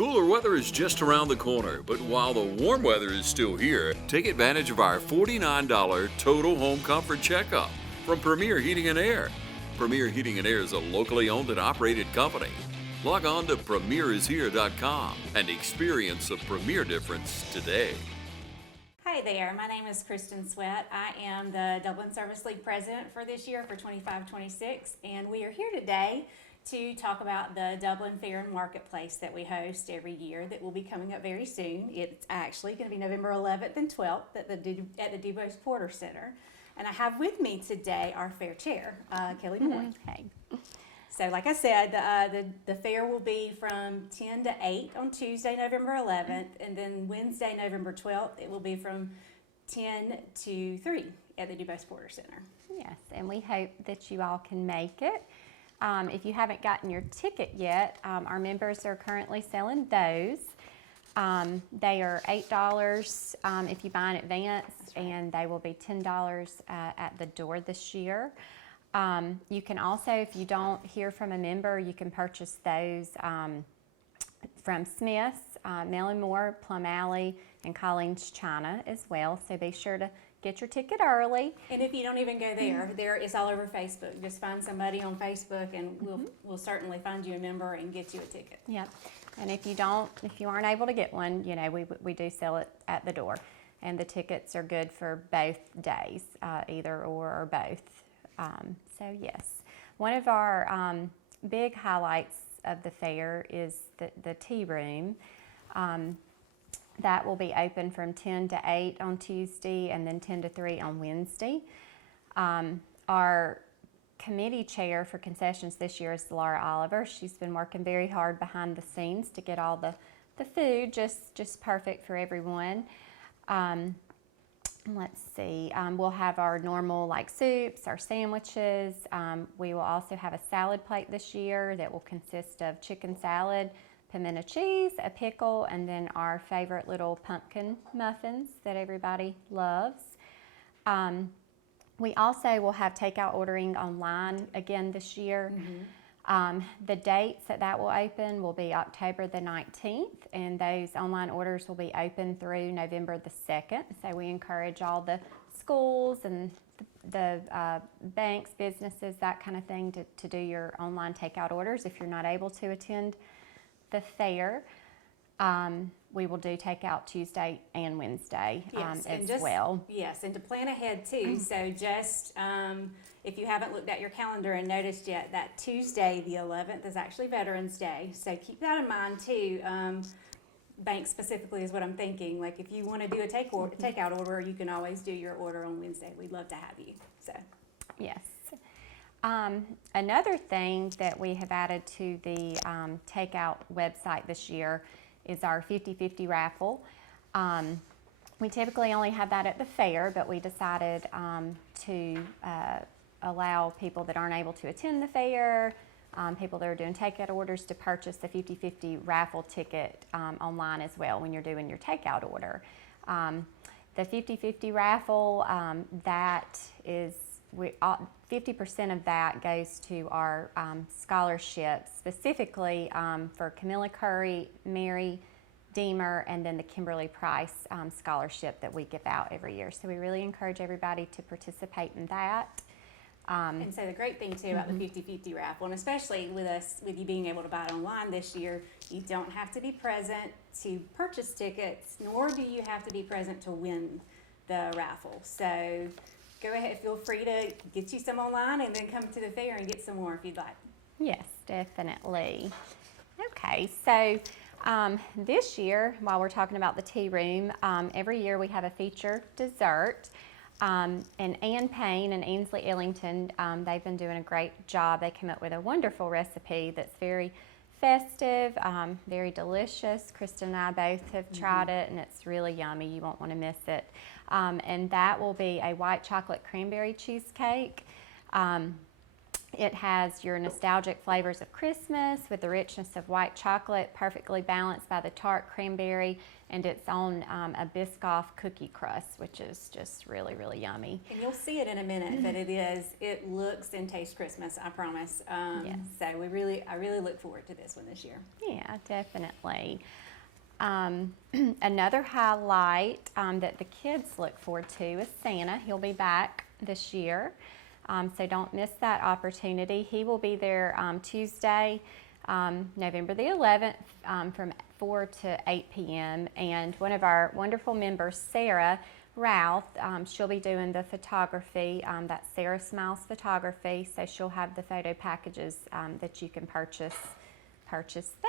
Cooler weather is just around the corner, but while the warm weather is still here, take advantage of our $49 total home comfort checkup from Premier Heating and Air. Premier Heating and Air is a locally owned and operated company. Log on to premierishere.com and experience the Premier difference today. Hi there, my name is Kristen Sweat. I am the Dublin Service League President for this year for 25-26, and we are here today to talk about the Dublin Fair and Marketplace that we host every year that will be coming up very soon. It's actually going to be November 11th and 12th at the DuBois Porter Center. And I have with me today our fair chair, Kelly Moore. Hey. So like I said, the fair will be from 10 to 8 on Tuesday, November 11th, and then Wednesday, November 12th, it will be from 10 to 3 at the DuBois Porter Center. Yes, and we hope that you all can make it. If you haven't gotten your ticket yet, our members are currently selling those. They are $8 if you buy in advance, and they will be $10 at the door this year. You can also, if you don't hear from a member, you can purchase those from Smith's, Mellon Moore, Plum Alley, and Colleen's China as well. So be sure to get your ticket early. And if you don't even go there, it's all over Facebook. Just find somebody on Facebook, and we'll certainly find you a member and get you a ticket. Yep. And if you aren't able to get one, you know, we do sell it at the door, and the tickets are good for both days, either or both. So yes, one of our big highlights of the fair is the tea room. That will be open from 10 to 8 on Tuesday and then 10 to 3 on Wednesday. Our committee chair for concessions this year is Laura Oliver. She's been working very hard behind the scenes to get all the food just perfect for everyone. Let's see, we'll have our normal like soups, our sandwiches. We will also have a salad plate this year that will consist of chicken salad, pimento cheese, a pickle, and then our favorite little pumpkin muffins that everybody loves. We also will have takeout ordering online again this year. The dates that will open will be October the 19th, and those online orders will be open through November the 2nd. So we encourage all the schools and the banks, businesses, that kind of thing to do your online takeout orders if you're not able to attend the fair. We will do takeout Tuesday and Wednesday as well. Yes, and to plan ahead too. So just if you haven't looked at your calendar and noticed yet, that Tuesday the 11th is actually Veterans Day. So keep that in mind too. Bank specifically is what I'm thinking. Like if you want to do a takeout order, you can always do your order on Wednesday. We'd love to have you. So yes. Another thing that we have added to the takeout website this year is our 50-50 raffle. We typically only have that at the fair, but we decided to allow people that aren't able to attend the fair, people that are doing takeout orders, to purchase the 50-50 raffle ticket online as well when you're doing your takeout order. The 50-50 raffle, that is 50% of that goes to our scholarships, specifically for Camilla Curry, Mary Deemer, and then the Kimberly Price scholarship that we give out every year. So we really encourage everybody to participate in that. And so the great thing too about the 50-50 raffle, and especially with you being able to buy it online this year, you don't have to be present to purchase tickets, nor do you have to be present to win the raffle. So go ahead, feel free to get you some online and then come to the fair and get some more if you'd like. Yes, definitely. Okay, so this year, while we're talking about the tea room, every year we have a feature dessert. And Ann Payne and Ainsley Ellington, they've been doing a great job. They came up with a wonderful recipe that's very festive, very delicious. Kristen and I both have tried it, and it's really yummy. You won't want to miss it. And that will be a white chocolate cranberry cheesecake. It has your nostalgic flavors of Christmas with the richness of white chocolate, perfectly balanced by the tart cranberry, and it's on a Biscoff cookie crust, which is just really, really yummy. And you'll see it in a minute, but it looks and tastes Christmas, I promise. Yes. So I really look forward to this one this year. Yeah, definitely. Another highlight that the kids look forward to is Santa. He'll be back this year. So don't miss that opportunity. He will be there Tuesday, November the 11th from 4 to 8 p.m. And one of our wonderful members, Sarah Routh, she'll be doing the photography. That's Sarah Smiles Photography. So she'll have the photo packages that you can purchase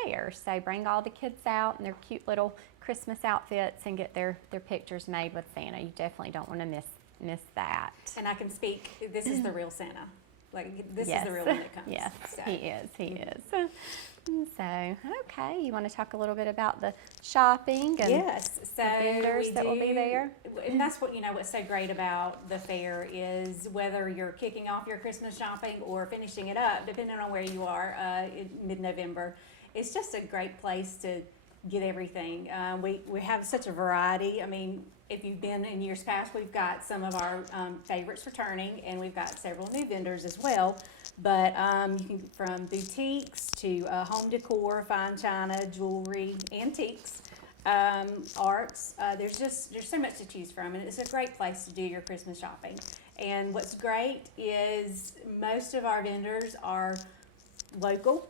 there. So bring all the kids out in their cute little Christmas outfits and get their pictures made with Santa. You definitely don't want to miss that. And I can speak, this is the real Santa. Like, this Yes. is the real one that comes. Yes, So. he is. So, okay, you want to talk a little bit about the shopping and Yes, so the vendors that will be there? And that's what, what's so great about the fair is whether you're kicking off your Christmas shopping or finishing it up, depending on where you are in mid-November, it's just a great place to get everything. We have such a variety. I mean, if you've been in years past, we've got some of our favorites returning, and we've got several new vendors as well. But you can, from boutiques to home decor, fine china, jewelry, antiques, arts. There's so much to choose from, and it's a great place to do your Christmas shopping. And what's great is most of our vendors are local.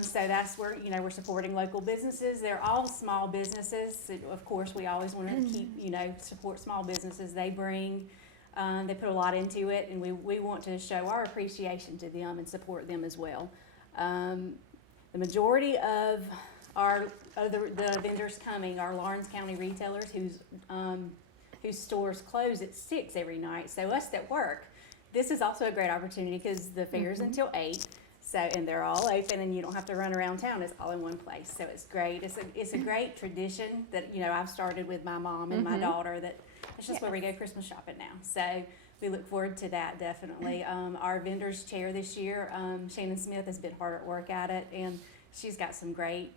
So that's where, we're supporting local businesses. They're all small businesses. So of course, we always want to keep, support small businesses. They put a lot into it, and we want to show our appreciation to them and support them as well. The majority of the vendors coming are Lawrence County retailers whose stores close at 6 every night. So us that work, this is also a great opportunity because the fair is until 8. So, and they're all open, and you don't have to run around town. It's all in one place. So it's great. It's a great tradition that, I've started with my mom and my daughter, that it's just where we go Christmas shopping now. So we look forward to that, definitely. Our vendors chair this year, Shannon Smith, has been hard at work at it, and she's got some great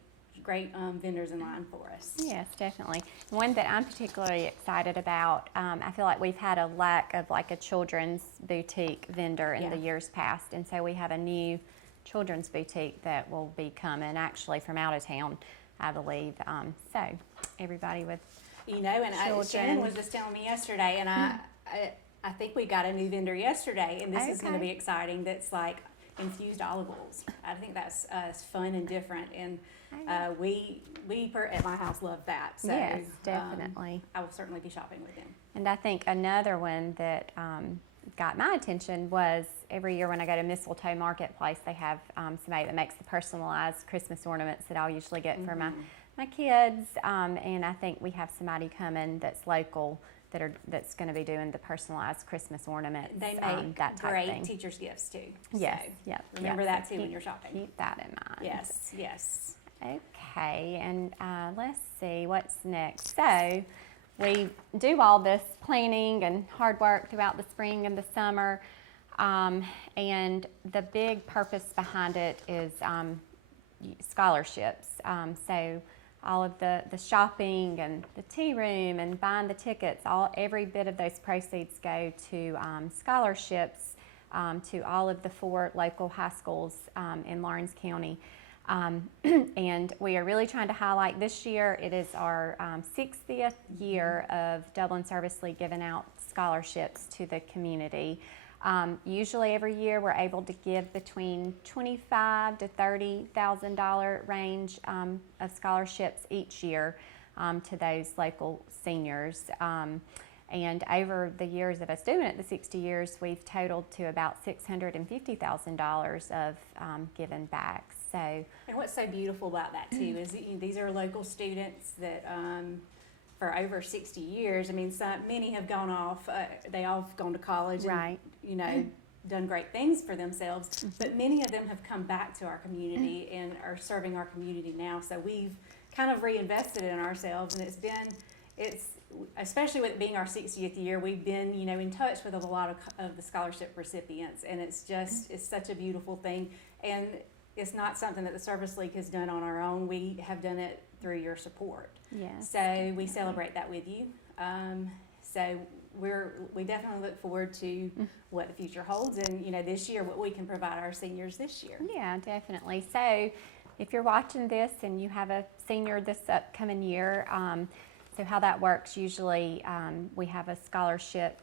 vendors in line for us. Yes, definitely. One that I'm particularly excited about, I feel like we've had a lack of like a children's boutique vendor in the years past, and so we have a new children's boutique that will be coming actually from out of town, I believe. So everybody with and children. Shannon was just telling me yesterday, and I think we got a new vendor yesterday, and this is going to be exciting. That's like infused olive oils. I think that's fun and different, and we at my house love that. So yes, definitely. I will certainly be shopping with them. And I think another one that got my attention was every year when I go to Mistletoe Marketplace, they have somebody that makes the personalized Christmas ornaments that I'll usually get for my kids. And I think we have somebody coming that's local that's going to be doing the personalized Christmas ornaments. They make that type great of thing. teacher's gifts too. Yes, So yep. remember that too when you're shopping. Keep that in mind. Yes. Okay, and let's see what's next. So we do all this planning and hard work throughout the spring and the summer, and the big purpose behind it is scholarships. So all of the shopping and the tea room and buying the tickets, every bit of those proceeds go to scholarships to all of the 4 local high schools in Lawrence County. And we are really trying to highlight this year, it is our 60th year of Dublin Service League giving out scholarships to the community. Usually every year we're able to give between $25,000 to $30,000 range of scholarships each year to those local seniors. And over the years of us doing it, the 60 years, we've totaled to about $650,000 of given back. So, and what's so beautiful about that too is these are local students that for over 60 years. I mean, many have gone off. They all have gone to college and done great things for themselves. But many of them have come back to our community and are serving our community now. So we've kind of reinvested in ourselves, and it's, especially with it being our 60th year, we've been, in touch with a lot of the scholarship recipients, and it's just, it's such a beautiful thing. And it's not something that the Service League has done on our own. We have done it through your support. Yes. So we celebrate that with you. So we definitely look forward to what the future holds, and this year what we can provide our seniors this year. Yeah, definitely. So if you're watching this and you have a senior this upcoming year, so how that works, usually we have a scholarship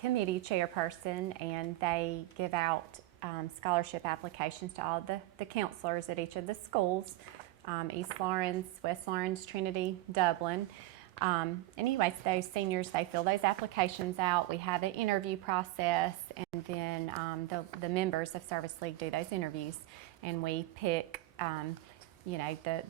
committee chairperson, and they give out scholarship applications to all the counselors at each of the schools, East Lawrence, West Lawrence, Trinity, Dublin. Anyways, those seniors, they fill those applications out. We have an interview process, and then the members of Service League do those interviews, and we pick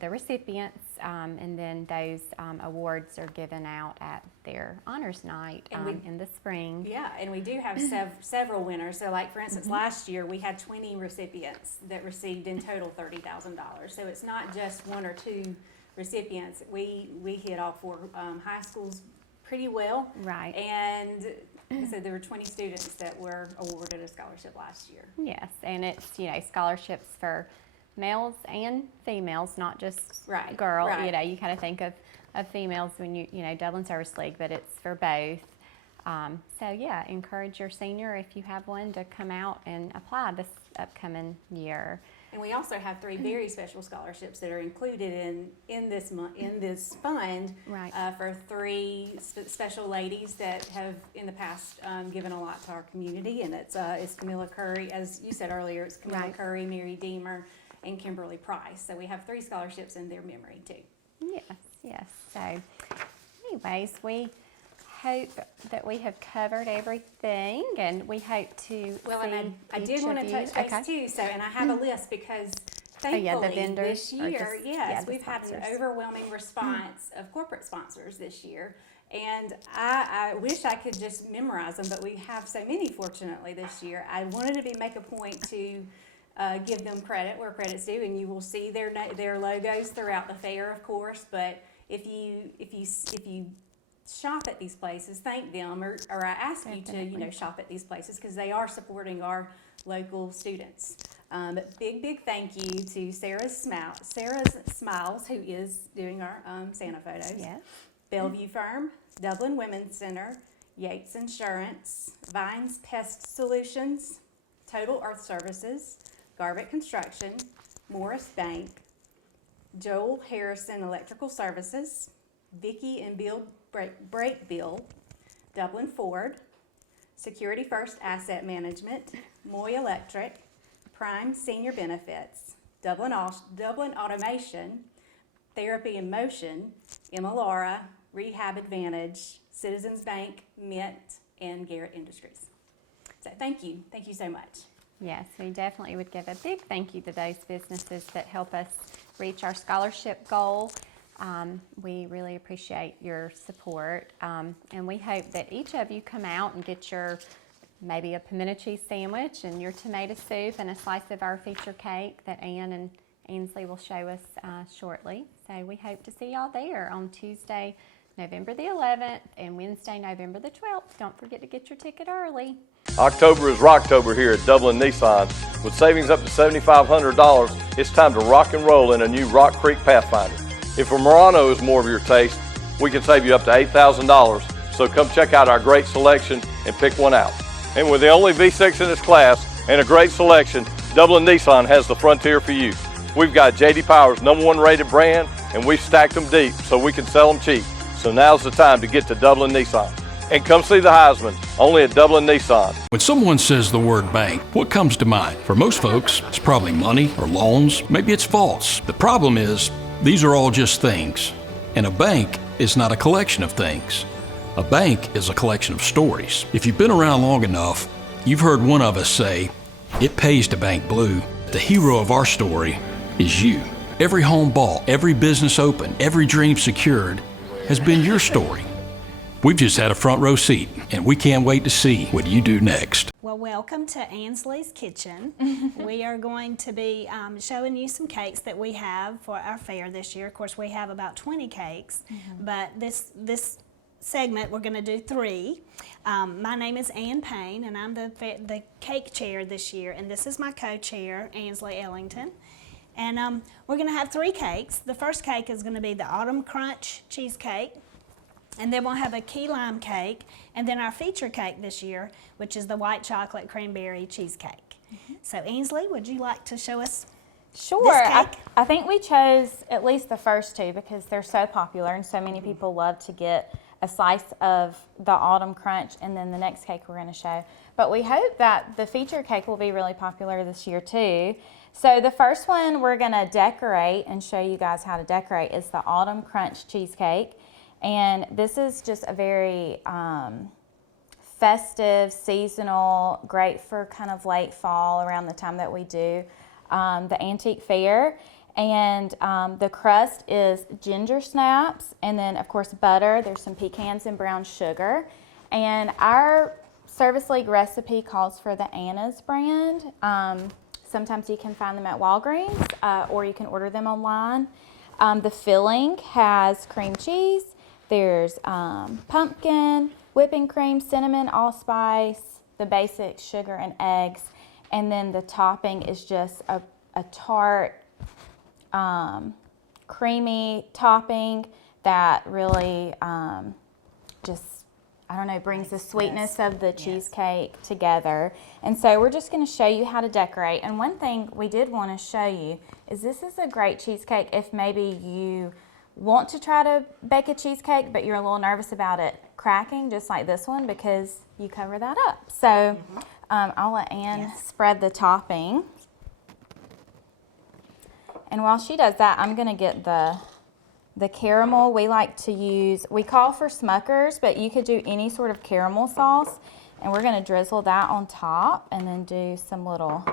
the recipients, and then those awards are given out at their honors night in the spring. Yeah, and we do have several winners. So like, for instance, last year we had 20 recipients that received in total $30,000. So it's not just one or two recipients. We hit all four high schools pretty well. Right. And so there were 20 students that were awarded a scholarship last year. Yes, and it's scholarships for males and females, not just girl. Right. You kind of think of females when you Dublin Service League, but it's for both. So yeah, encourage your senior, if you have one, to come out and apply this upcoming year. And we also have 3 very special scholarships that are included in this fund, Right. For 3 special ladies that have in the past given a lot to our community, and it's Camilla Curry, as you said earlier. It's Camilla Right. Curry, Mary Deemer, and Kimberly Price. So we have 3 scholarships in their memory too. Yes. So, anyways, we hope that we have covered everything, and we hope to Well, see and I each did want of to you. touch base too. So, and I have a list because thankfully the vendors this are year, just- the we've had an sponsors. overwhelming response of corporate sponsors this year. And I wish I could just memorize them, but we have so many, fortunately, this year. I wanted to make a point to give them credit where credit's due, and you will see their logos throughout the fair, of course. But if you shop at these places, thank them, or I ask you to Definitely. shop at these places, because they are supporting our local students. But big thank you to Sarah's Smiles, who is doing our Santa photos. Yes. Bellevue Firm, Dublin Women's Center, Yates Insurance, Vines Pest Solutions, Total Earth Services, Garbett Construction, Morris Bank, Joel Harrison Electrical Services, Vicky and Bill Brake Bill, Dublin Ford, Security First Asset Management, Moy Electric, Prime Senior Benefits, Dublin Automation, Therapy in Motion, Emma Laura, Rehab Advantage, Citizens Bank, Mint, and Garrett Industries. So thank you so much. Yes, we definitely would give a big thank you to those businesses that help us reach our scholarship goal. We really appreciate your support, and we hope that each of you come out and get maybe a pimento cheese sandwich and your tomato soup and a slice of our feature cake that Ann and Ainsley will show us shortly. So we hope to see y'all there on Tuesday, November the 11th, and Wednesday, November the 12th. Don't forget to get your ticket early. October is Rocktober here at Dublin Nissan. With savings up to $7,500, it's time to rock and roll in a new Rock Creek Pathfinder. If a Murano is more of your taste, we can save you up to $8,000. So come check out our great selection and pick one out. And with the only V6 in its class and a great selection, Dublin Nissan has the Frontier for you. We've got J.D. Power's #1 rated brand, and we've stacked them deep so we can sell them cheap. So now's the time to get to Dublin Nissan. And come see the Heisman, only at Dublin Nissan. When someone says the word bank, what comes to mind? For most folks, it's probably money or loans. Maybe it's false. The problem is, these are all just things. And a bank is not a collection of things. A bank is a collection of stories. If you've been around long enough, you've heard one of us say, "It pays to bank blue." The hero of our story is you. Every home bought, every business opened, every dream secured has been your story. We've just had a front row seat, and we can't wait to see what you do next. Well, welcome to Ainsley's Kitchen. We are going to be showing you some cakes that we have for our fair this year. Of course, we have about 20 cakes, but this segment, we're going to do 3. My name is Ann Payne, and I'm the cake chair this year, and this is my co-chair, Ansley Ellington. And we're going to have 3 cakes. The first cake is going to be the Autumn Crunch cheesecake, and then we'll have a key lime cake, and then our feature cake this year, which is the white chocolate cranberry cheesecake. So Ainsley, would you like to show us Sure. this cake? I think we chose at least the first 2 because they're so popular and so many people love to get a slice of the Autumn Crunch, and then the next cake we're going to show. But we hope that the feature cake will be really popular this year too. So the first one we're going to decorate and show you guys how to decorate is the Autumn Crunch cheesecake. And this is just a very festive, seasonal, great for kind of late fall around the time that we do the antique fair. And the crust is ginger snaps, and then of course butter. There's some pecans and brown sugar. And our Service League recipe calls for the Anna's brand. Sometimes you can find them at Walgreens or you can order them online. The filling has cream cheese, there's pumpkin, whipping cream, cinnamon, allspice, the basic sugar and eggs, and then the topping is just a tart, creamy topping that really just, I don't know, brings the sweetness of the cheesecake together. And so we're just going to show you how to decorate. And one thing we did want to show you is this is a great cheesecake if maybe you want to try to bake a cheesecake but you're a little nervous about it cracking, just like this one, because you cover that up. So I'll let Ann spread the topping. And while she does that, I'm going to get the caramel. We like to use, we call for Smucker's, but you could do any sort of caramel sauce. And we're going to drizzle that on top and then do some little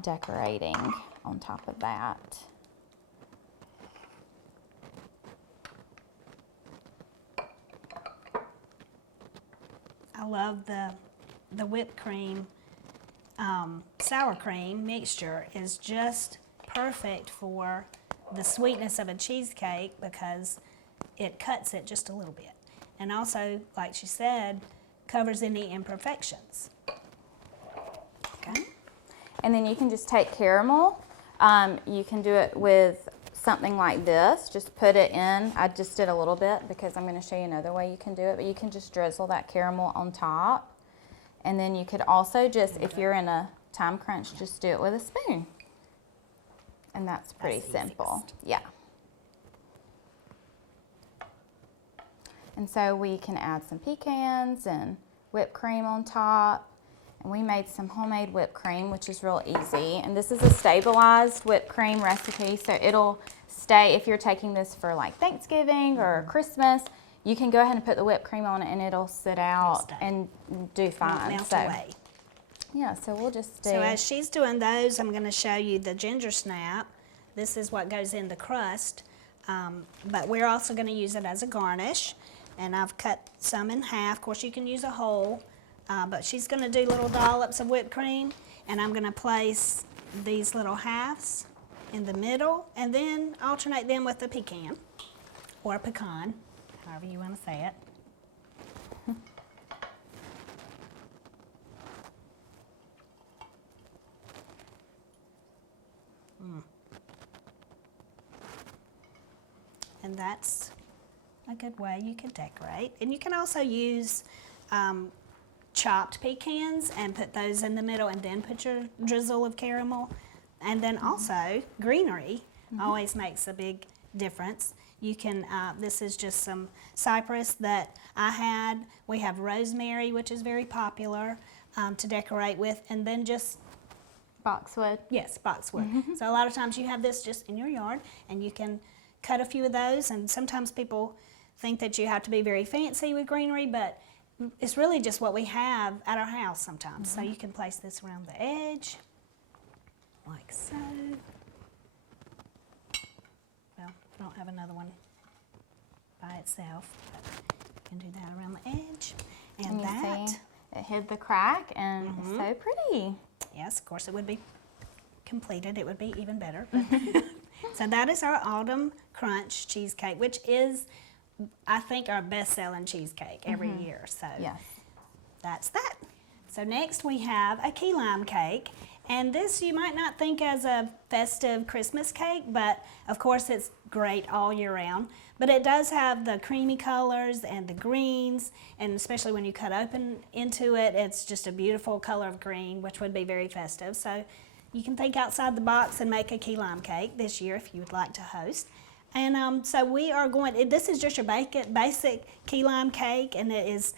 decorating on top of that. I love the whipped cream, sour cream mixture is just perfect for the sweetness of a cheesecake because it cuts it just a little bit. And also, like she said, covers any imperfections. Okay. And then you can just take caramel. You can do it with something like this. Just put it in. I just did a little bit because I'm going to show you another way you can do it. But you can just drizzle that caramel on top. And then you could also just, if you're in a time crunch, just do it with a spoon. And that's pretty simple. Yeah. And so we can add some pecans and whipped cream on top. And we made some homemade whipped cream, which is real easy. And this is a stabilized whipped cream recipe, so it'll stay, if you're taking this for like Thanksgiving or Christmas, you can go ahead and put the whipped cream on it and it'll sit out and do fine. Melt away. Yeah, so we'll just do. So as she's doing those, I'm going to show you the ginger snap. This is what goes in the crust, but we're also going to use it as a garnish. And I've cut some in half. Of course, you can use a whole, but she's going to do little dollops of whipped cream, and I'm going to place these little halves in the middle, and then alternate them with a pecan, or a pecan, however you want to say it. And that's a good way you can decorate. And you can also use chopped pecans and put those in the middle and then put your drizzle of caramel. And then also greenery always makes a big difference. You can, this is just some cypress that I had. We have rosemary, which is very popular to decorate with, and then just boxwood. Yes, boxwood. So a lot of times you have this just in your yard, and you can cut a few of those. And sometimes people think that you have to be very fancy with greenery, but it's really just what we have at our house sometimes. So you can place this around the edge, like so. Well, I don't have another one by itself, but you can do that around the edge. And you that, see, it hid the crack, and it's so pretty. yes, of course it would be completed, it would be even better. But so that is our Autumn Crunch cheesecake, which is I think, our best-selling cheesecake every year. So Yes. that's that. So next we have a key lime cake. And this you might not think as a festive Christmas cake, but of course it's great all year round. But it does have the creamy colors and the greens, and especially when you cut open into it, it's just a beautiful color of green, which would be very festive. So you can think outside the box and make a key lime cake this year if you would like to host. And so we are going, this is just your basic key lime cake, and it is,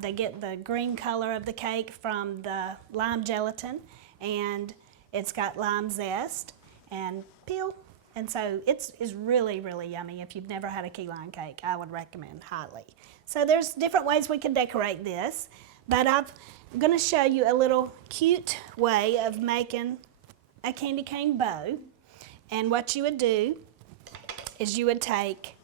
they get the green color of the cake from the lime gelatin, and it's got lime zest and peel. And so it's really, really yummy. If you've never had a key lime cake, I would recommend highly. So there's different ways we can decorate this, but I'm going to show you a little cute way of making a candy cane bow. And what you would do is you would take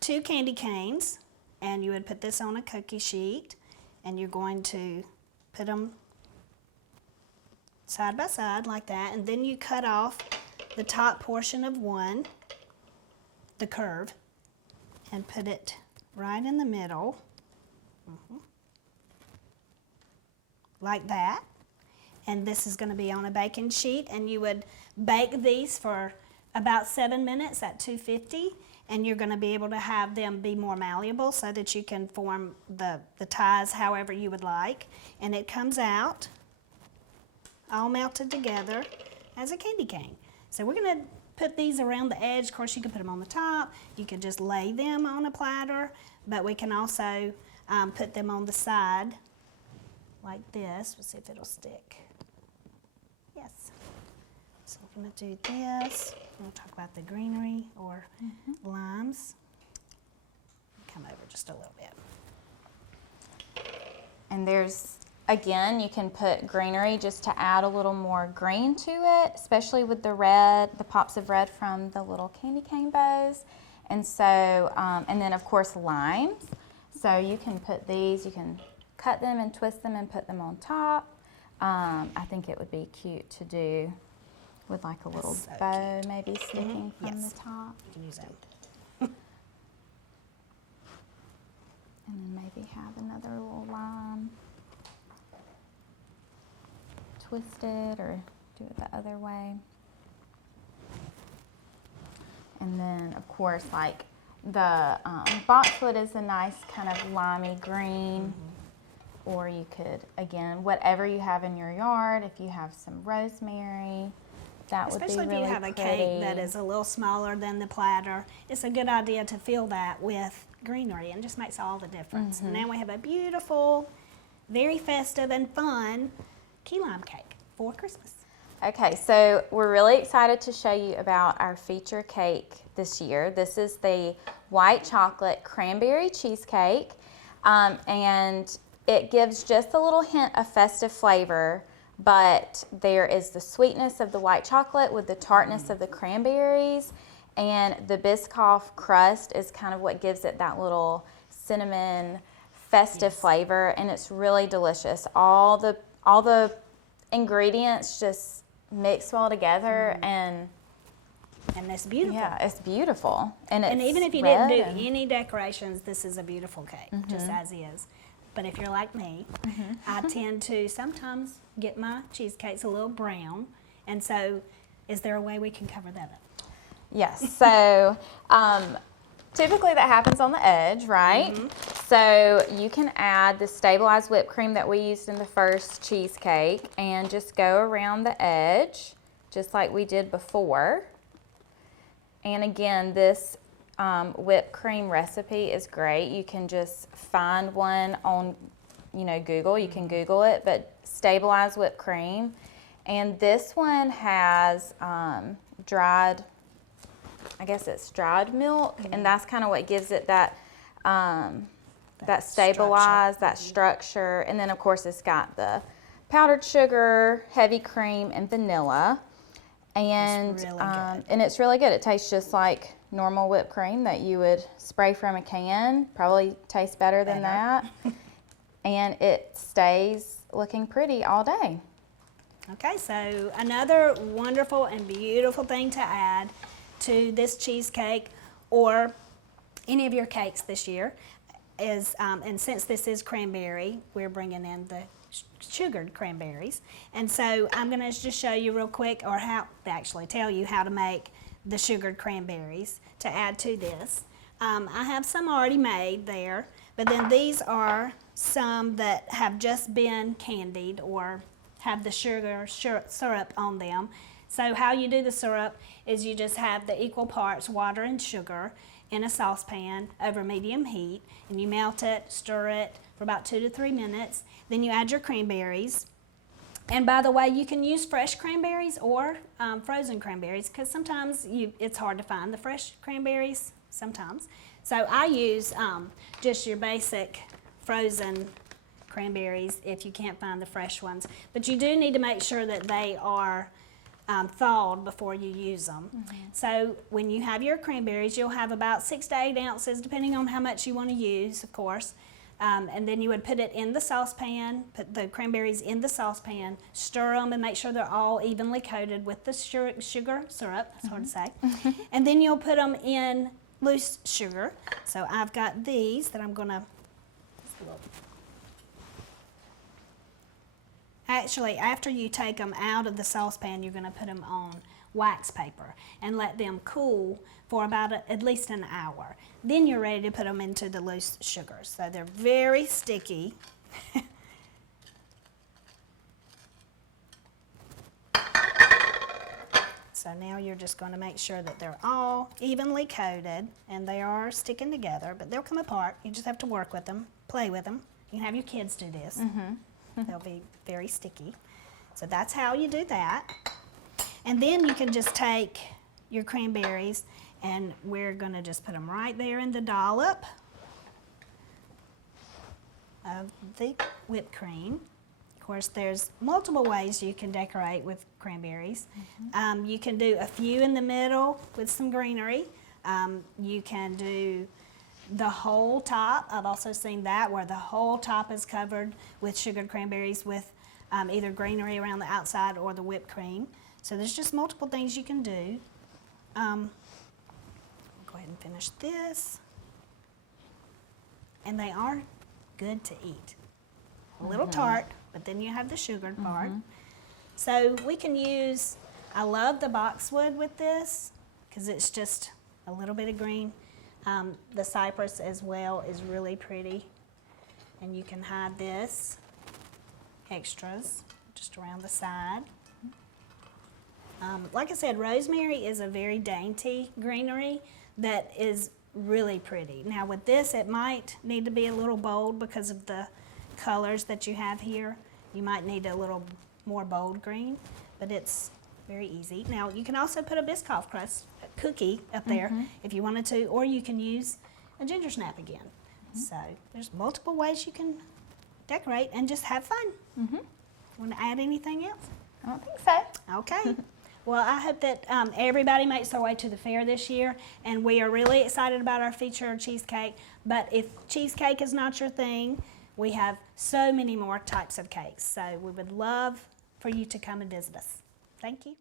2 candy canes and you would put this on a cookie sheet, and you're going to put them side by side like that, and then you cut off the top portion of one, the curve, and put it right in the middle, like that. And this is going to be on a baking sheet, and you would bake these for about 7 minutes at 250, and you're going to be able to have them be more malleable so that you can form the ties however you would like. And it comes out all melted together as a candy cane. So we're going to put these around the edge. Of course, you can put them on the top. You can just lay them on a platter, but we can also put them on the side like this. We'll see if it'll stick. Yes. So we're going to do this. We'll talk about the greenery or limes. Come over just a little bit. And there's, again, you can put greenery just to add a little more green to it, especially with the red, the pops of red from the little candy cane bows. And so, and then of course limes. So you can put these, you can cut them and twist them and put them on top. I think it would be cute to do with like a little So bow cute. maybe sticking from Yes. the top. You can use that. And then maybe have another little lime twisted, or do it the other way. And then of course, like the boxwood is a nice kind of limey green. Or you could, again, whatever you have in your yard, if you have some rosemary, that would be Especially really if you have a cake that is a little smaller than the platter, it's a good idea to fill that with greenery, and it just makes all the difference. And now we have a beautiful, very festive and fun key lime cake for Christmas. Okay, so we're really excited to show you about our feature cake this year. This is the white chocolate cranberry cheesecake, and it gives just a little hint of festive flavor, but there is the sweetness of the white chocolate with the tartness of the cranberries, and the Biscoff crust is kind of what gives it that little cinnamon festive flavor, and it's really delicious. All the ingredients just mix well together, and it's beautiful. yeah, it's beautiful. And even if you didn't do any decorations, this is a beautiful cake, just as is. But if you're like me, I tend to sometimes get my cheesecakes a little brown. And so is there a way we can cover that up? Yes, so typically that happens on the edge, right? So you can add the stabilized whipped cream that we used in the first cheesecake and just go around the edge, just like we did before. And again, this whipped cream recipe is great. You can just find one on, Google. You can Google it, but stabilized whipped cream. And this one has dried, I guess it's dried milk, and that's kind of what gives it that stabilized, that structure. And then of course it's got the powdered sugar, heavy cream, and vanilla. And It's really good. And it's really good. It tastes just like normal whipped cream that you would spray from a can. Probably tastes better than that. And it stays looking pretty all day. Okay, so another wonderful and beautiful thing to add to this cheesecake, or any of your cakes this year is, and since this is cranberry, we're bringing in the sugared cranberries. And so I'm going to just show you real quick, or actually tell you how to make the sugared cranberries to add to this. I have some already made there, but then these are some that have just been candied or have the sugar syrup on them. So how you do the syrup is you just have the equal parts water and sugar in a saucepan over medium heat, and you melt it, stir it for about 2 to 3 minutes. Then you add your cranberries. And by the way, you can use fresh cranberries or frozen cranberries, because sometimes it's hard to find the fresh cranberries sometimes. So I use just your basic frozen cranberries if you can't find the fresh ones. But you do need to make sure that they are thawed before you use them. So when you have your cranberries, you'll have about 6 to 8 ounces, depending on how much you want to use, of course. And then you would put it in the saucepan, put the cranberries in the saucepan, stir them and make sure they're all evenly coated with the sugar syrup, that's hard to say. And then you'll put them in loose sugar. So I've got these that I'm gonna, actually, after you take them out of the saucepan, you're gonna put them on wax paper and let them cool for about at least an hour. Then you're ready to put them into the loose sugars. So they're very sticky. So now you're just going to make sure that they're all evenly coated, and they are sticking together, but they'll come apart. You just have to work with them, play with them. You can have your kids do this. They'll be very sticky. So that's how you do that. And then you can just take your cranberries, and we're going to just put them right there in the dollop of the whipped cream. Of course, there's multiple ways you can decorate with cranberries. You can do a few in the middle with some greenery. You can do the whole top. I've also seen that where the whole top is covered with sugared cranberries with either greenery around the outside or the whipped cream. So there's just multiple things you can do. Go ahead and finish this. And they are good to eat. A little tart, but then you have the sugared part. So we can use, I love the boxwood with this because it's just a little bit of green. The cypress as well is really pretty. And you can hide this, extras, just around the side. Like I said, rosemary is a very dainty greenery that is really pretty. Now with this, it might need to be a little bold because of the colors that you have here. You might need a little more bold green, but it's very easy. Now you can also put a Biscoff crust cookie up there if you wanted to, or you can use a ginger snap again. So there's multiple ways you can decorate and just have fun. Want to add anything else? I don't think so. Okay. Well, I hope that everybody makes their way to the fair this year, and we are really excited about our feature cheesecake. But if cheesecake is not your thing, we have so many more types of cakes. So we would love for you to come and visit us. Thank you.